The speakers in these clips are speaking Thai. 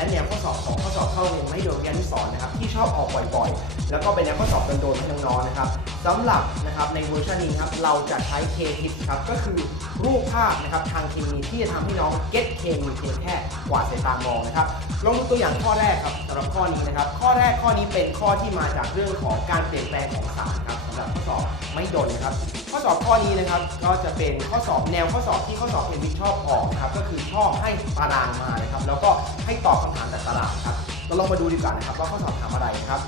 และแนวข้อสอบของข้อสอบเข้าเรียนไม่โดนเรียนที่สอนนะครับที่ชอบออกบ่อยๆ แล้วก็เป็นแนวข้อสอบโดนๆให้น้องๆนะครับสำหรับนะครับในเวอร์ชันนี้ครับเราจะใช้ K hit ครับก็คือรูปภาพนะครับทางเคมีที่จะทำให้น้อง get เคมีเพียงแค่กวาสายตามองนะครับลองดูตัวอย่างข้อแรกครับสำหรับข้อนี้นะครับข้อแรกข้อนี้เป็นข้อที่มาจากเรื่องของการเปลี่ยนแปลงของสารครับสำหรับข้อสอบไม่โดนนะครับข้อสอบข้อนี้นะครับก็จะเป็นข้อสอบแนวข้อสอบที่ข้อสอบเอ็นวิชชอบออกนะครับก็คือชอบให้ตารางมานะครับแล้วก็ ให้ตอบคำถามจากตารางครับเราลองมาดูดีกว่านะครับว่าข้อสอบถามอะไรนะครับ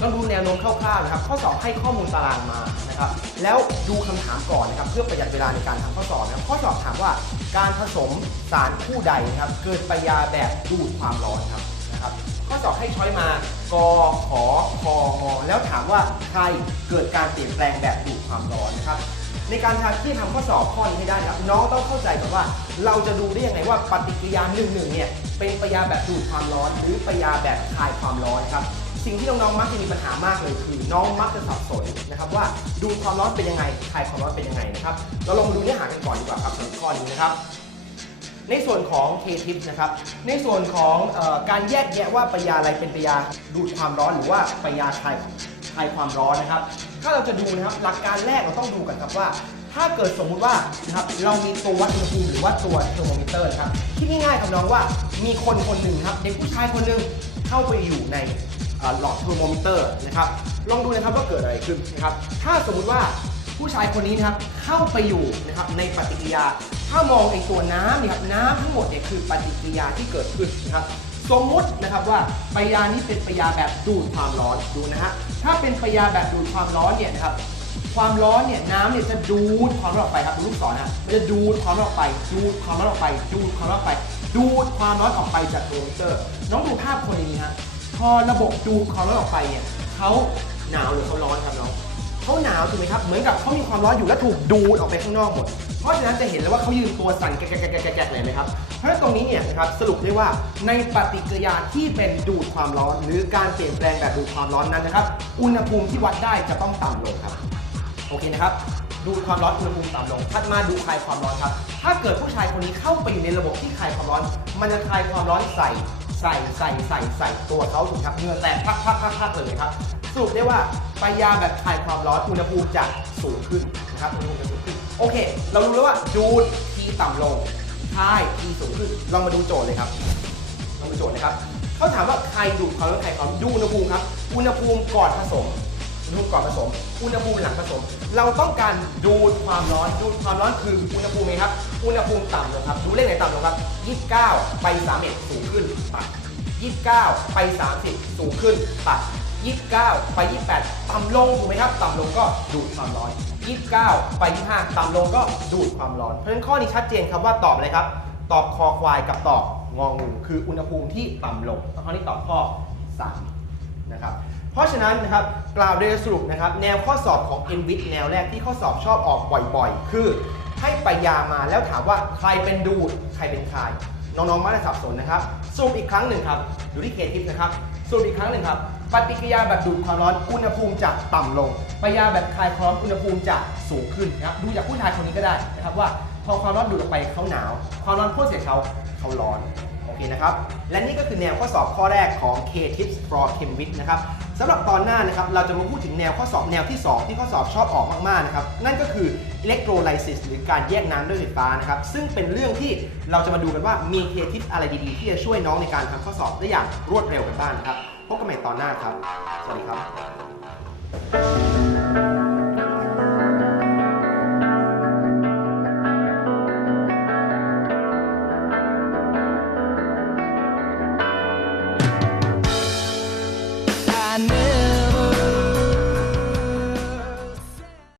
เราดูแนวโน้มคร่าวๆนะครับ ข้อสอบให้ข้อมูลตารางมานะครับ แล้วดูคำถามก่อนนะครับ เพื่อประหยัดเวลาในการทำข้อสอบนะครับ ข้อสอบถามว่าการผสมสารคู่ใดนะครับ เกิดปยาแบบดูดความร้อนครับนะครับ ข้อสอบให้ช้อยมากขอคองแล้วถามว่าใครเกิดการเปลี่ยนแปลงแบบดูดความร้อนนะครับ ในการทำที่ทำข้อสอบข้อนี้ให้ได้นะครับน้องต้องเข้าใจก่อนว่า เราจะดูได้ยังไงว่าปฏิกิริยาหนึ่งหนึ่งเนี่ยเป็นปยาแบบดูดความร้อน หรือปยาแบบคายความร้อนครับสิ่งที่น้องๆมักจะมีปัญหามากเลยคือ น้องมักจะสับสนนะครับว่าดูดความร้อนเป็นยังไงคายความร้อนเป็นยังไงนะครับเราลองดูเนื้อหากันก่อนดีกว่าครับสำหรับข้อนี้นะครับในส่วนของ K-tips นะครับ ในส่วนของออการแยกแยะว่าปยาอะไรเป็นปยาดูดความร้อนหรือว่าปยาคาย คลายความร้อนนะครับ ถ้าเราจะดูนะครับหลักการแรกเราต้องดูกันครับว่า ถ้าเกิดสมมุติว่านะครับเรามีตัววัดอุณหภูมิหรือว่าตัวเทอร์โมมิเตอร์นะครับคิดง่ายๆครับน้องว่ามีคนคนหนึ่งครับเด็กผู้ชายคนหนึ่งเข้าไปอยู่ในหลอดเทอร์โมมิเตอร์นะครับลองดูนะครับว่าเกิดอะไรขึ้นนะครับถ้าสมมุติว่าผู้ชายคนนี้นะครับเข้าไปอยู่นะครับในปฏิกิริยา ถ้ามองไอ้ตัวน้ำเนี่ยครับน้ำทั้งหมดเนี่ยคือปฏิกิริยาที่เกิดขึ้นนะครับ สมมุตินะครับว่าปยานี้เป็นปยาแบบดูดความร้อนดูนะฮะถ้าเป็นปยาแบบดูดความร้อนเนี่ยนะครับความร้อนเนี่ยน้ำเนี่ยจะดูดความร้อนออกไปครับดูลูกศรนะมันจะดูดความร้อนออกไป ดูดความร้อนออกไปดูดความร้อนออกไป ดูดความร้อนออกไปจากเทอร์โมมิเตอร์ น้องดูภาพคนนี้ฮะพอระบบดูดความร้อนออกไปเนี่ยเขาหนาวหรือเขาร้อนครับน้อง เขาหนาวถูกไหมครับ เหมือนกับเขามีความร้อนอยู่และถูกดูดออกไปข้างนอกหมด เพราะฉะนั้นจะเห็นเลยว่าเขายืนตัวสั่นแกะแกะแกะแกะเลยไหมครับ เพราะฉะนั้นตรงนี้เนี่ยนะครับสรุปได้ว่าในปฏิกิริยาที่เป็นดูดความร้อน หรือการเปลี่ยนแปลงแบบดูดความร้อนนั้นนะครับ อุณหภูมิที่วัดได้จะต้องต่ำลงครับ โอเคนะครับ ดูดความร้อนอุณหภูมิต่ำลงถัดมาดูคลายความร้อนครับ ถ้าเกิดผู้ชายคนนี้เข้าไปอยู่ในระบบที่คลายความร้อน มันจะคลายความร้อนใส่ใส่ใส่ใส่ใส่ตัวเขาถูกครับเหงื่อแตกพักพักพักพักเลยครับ สรุปได้ว่าปฏิกิริยาแบบคลายความร้อนอุณหภูมิจะสูงขึ้นนะครับอุณหภูมิจะสูงขึ้นโอเค เรารู้แล้วว่าดูดทีต่ำลงคลายทีสูงขึ้นลองมาดูโจทย์เลยครับลองดูโจทย์นะครับเขาถามว่าใครดูดความร้อนใครความดูอุณหภูมิครับอุณหภูมิก่อนผสมอุณหภูมิก่อนผสม อุณหภูมิหลังผสม เราต้องการดูดความร้อน ดูดความร้อนคืออุณหภูมิไหมครับ อุณหภูมิต่ำลงครับ ดูเลขไหนต่ำลงครับ 29 ไป 31 สูงขึ้น ตัด 29 ไป 30 สูงขึ้น ตัด 29 ไป 28 ต่ำลงถูกไหมครับ ต่ำลงก็ดูดความร้อน 29 ไป 25 ต่ำลงก็ดูดความร้อน เพราะฉะนั้นข้อนี้ชัดเจนครับว่าตอบอะไรครับ ตอบคอควายกับตอบงองูคืออุณหภูมิที่ต่ำลงข้อนี้ตอบข้อ 3 นะครับ เพราะฉะนั้นนะครับกล่าวโดยสรุปนะครับ แนวข้อสอบของ n w i t แนวแรกที่ข้อสอบชอบออกบ่อยๆ คือให้ไปยามาแล้วถามว่าใครเป็นดูด ใครเป็นคาย น้องๆไม่ได้สับสนนะครับสรุปอีกครั้งหนึ่งครับดูที่เคทิปนะครับสรุปอีกครั้งหนึ่งครับปฏิกิริยาแบบดูดความร้อนอุณหภูมิจะต่ำลงปฏิกิริยาแบบคลายความร้อนอุณหภูมิจะสูงขึ้นนะครับดูจากผู้ชายคนนี้ก็ได้นะครับว่าพอความร้อนดูดออกไปเขาหนาว ความร้อนพ่นใส่เขาเขาร้อนโอเคนะครับและนี่ก็คือแนวข้อสอบข้อแรกของ K-Tips for Chemwit นะครับสำหรับตอนหน้านะครับเราจะมาพูดถึงแนวข้อสอบแนวที่ 2 ที่ข้อสอบชอบออกมากๆนะครับนั่นก็คือ electrolysis หรือการแยกน้ำด้วยไฟฟ้านะครับ ซึ่งเป็นเรื่องที่เราจะมาดูกันว่ามี K-Tips อะไรดีๆ ที่จะช่วยน้องในการทำข้อสอบได้อย่างรวดเร็วกันบ้างนะครับ พบกันใหม่ตอนหน้าครับ สวัสดีครับ